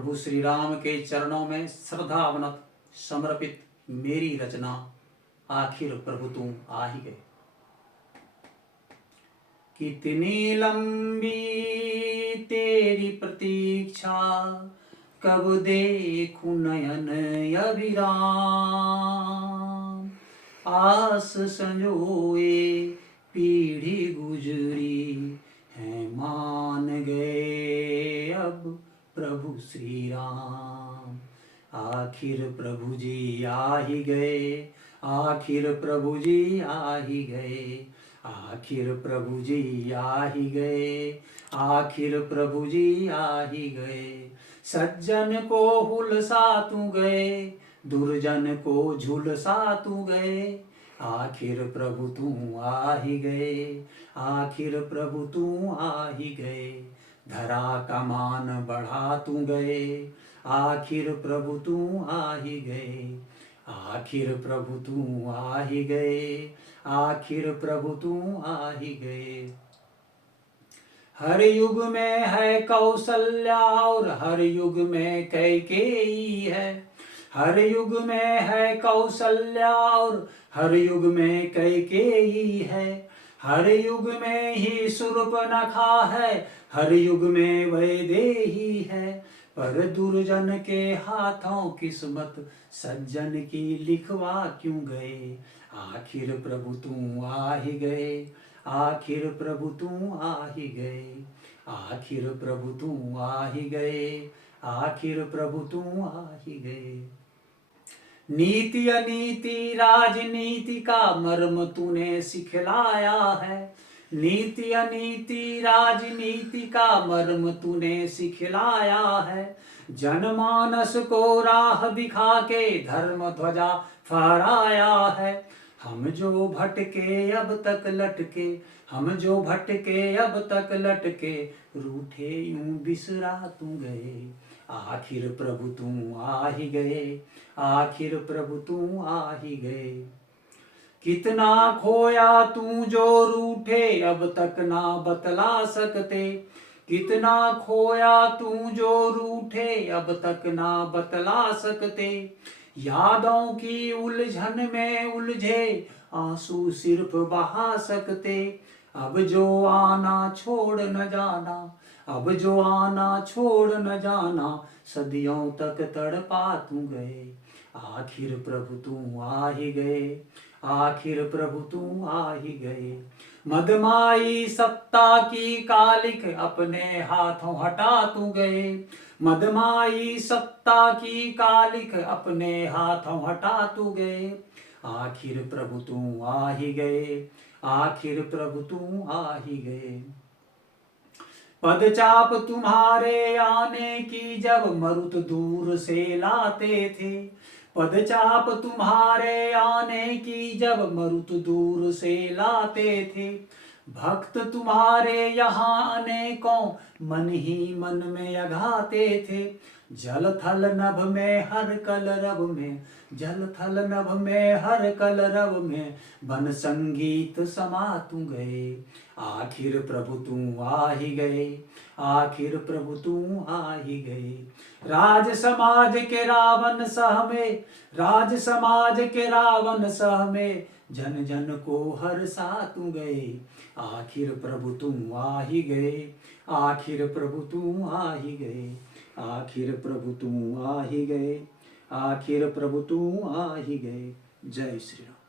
प्रभु श्री राम के चरणों में श्रद्धावनत समर्पित मेरी रचना आखिर प्रभु तुम आ ही गए। कितनी लंबी तेरी प्रतीक्षा, कब देखूं नयन अभिराम। आस संजोए पीढ़ी गुजरी है, मान गए अब प्रभु श्री राम। आखिर प्रभु जी आ ही गए, आखिर प्रभु जी आ ही गए, आखिर प्रभु जी आ ही गए, आखिर प्रभु जी आ ही गए। सज्जन को हुलसा तू गए, दुर्जन को झुलसा तू गए। आखिर प्रभु तू आ ही गए, आखिर प्रभु तू आ ही गए। धरा का मान बढ़ा तू गए, आखिर प्रभु तू आ ही गए, आखिर प्रभु तू आ ही गए, आखिर प्रभु तू आ ही गए। हर युग में है कौशल्या और हर युग में कैकेयी है, हर युग में है कौशल्या और हर युग में कैकेयी है। हर युग में ही शूर्पणखा है, हर युग में वैदेही है। पर दुर्जन के हाथों किस्मत सज्जन की लिखवा क्यों गए। आखिर प्रभु तू आ ही गए, आखिर प्रभु तू आ ही गए, आखिर प्रभु तू आ ही गए, आखिर प्रभु तू आ ही गए। नीति अनीति राजनीति का मर्म तूने सिखलाया है, नीति अनीति राजनीति का मर्म तूने सिखलाया है। जनमानस को राह दिखा के धर्म ध्वजा फहराया है। हम जो भटके अब तक लटके, हम जो भटके अब तक लटके, रूठे यूं बिसरा तू गए। आखिर प्रभु तू आ ही गए, आखिर प्रभु तू आ ही गए। कितना खोया तू जो रूठे अब तक ना बतला सकते, कितना खोया तू जो रूठे अब तक ना बतला सकते। यादों की उलझन में उलझे आंसू सिर्फ बहा सकते। अब जो आना छोड़ न जाना, अब जो आना छोड़ न जाना, सदियों तक तड़पा तू गए। आखिर प्रभु तू आ ही गए, आखिर प्रभु तू आ ही गए। मदमाई सत्ता की कालिक अपने हाथों हटा तू गए, मदमाई सत्ता की कालिक अपने हाथों हटा तू गए। आखिर प्रभु तू आ ही गए, आखिर प्रभु तू आ ही गए। पदचाप तुम्हारे आने की जब मरुत दूर से लाते थे, पदचाप तुम्हारे आने की जब मरुत दूर से लाते थे। भक्त तुम्हारे यहाँ अनेकों मन ही मन में अघाते थे। जल थल नभ में हर कलरव में, जल थल नभ में हर कलरव में, बन संगीत समा तू गए। आखिर प्रभु तू आ ही गए, आखिर प्रभु तू आ ही गए। राज समाज के रावण सह में, राज समाज के रावण सह में, जन जन को हर्षा तू गए। आखिर प्रभु तू आ ही गए, आखिर प्रभु तू आ ही गए, आखिर प्रभु तू आ ही गए, आखिर प्रभु तू आ ही गए। जय श्री राम।